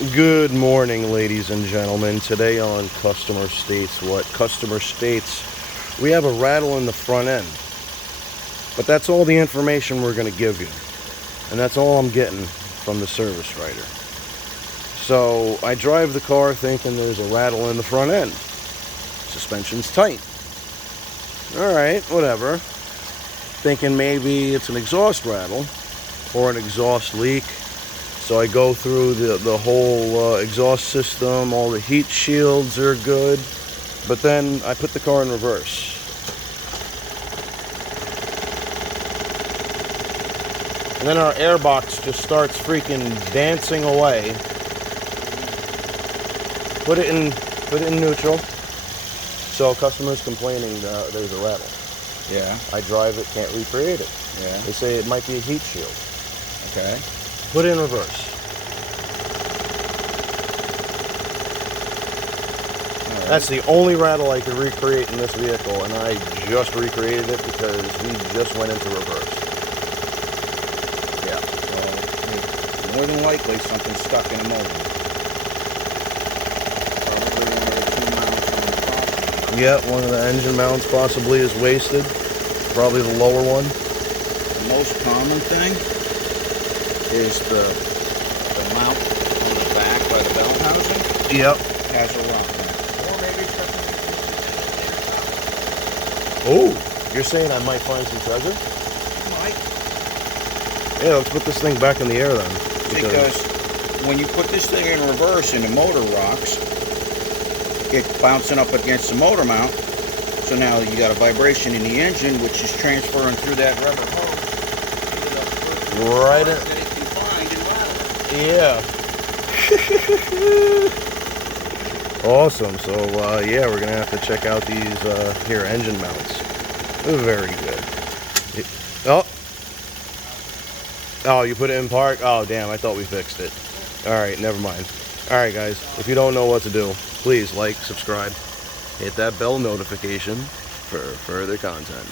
Good morning, ladies and gentlemen. Today on Customer States What? Customer states we have a rattle in the front end. But that's all the information we're going to give you. And that's all I'm getting from the service writer. So I drive the car thinking there's a rattle in the front end. Suspension's tight. Alright, whatever. Thinking maybe it's an exhaust rattle or an exhaust leak. So I go through the whole exhaust system, all the heat shields are good, but then I put the car in reverse. And then our air box just starts freaking dancing away. Put it in neutral. So customers complaining there's a rattle. Yeah. I drive it, can't recreate it. Yeah. They say it might be a heat shield. Okay. Put it in reverse. Right. That's the only rattle I could recreate in this vehicle, and I just recreated it because we just went into reverse. Yeah. Well, more than likely something stuck in a motor. Probably one of the 2 mounts on the top. Yeah, one of the engine mounts possibly is wasted. Probably the lower one. The most common thing is the mount on the back by the bell housing. Yep. Has a rock in it. Or maybe it's got something. Oh, you're saying I might find some treasure? Might. Yeah, let's put this thing back in the air then. Because when you put this thing in reverse and the motor rocks, it's bouncing up against the motor mount. So now you got a vibration in the engine, which is transferring through that rubber hose. Right in. That it can find and rattle. Yeah. Awesome. So yeah, we're gonna have to check out these here engine mounts. Very good. Oh, you put it in park? Oh, damn! I thought we fixed it. All right, never mind. All right, guys. If you don't know what to do, please like, subscribe, hit that bell notification for further content.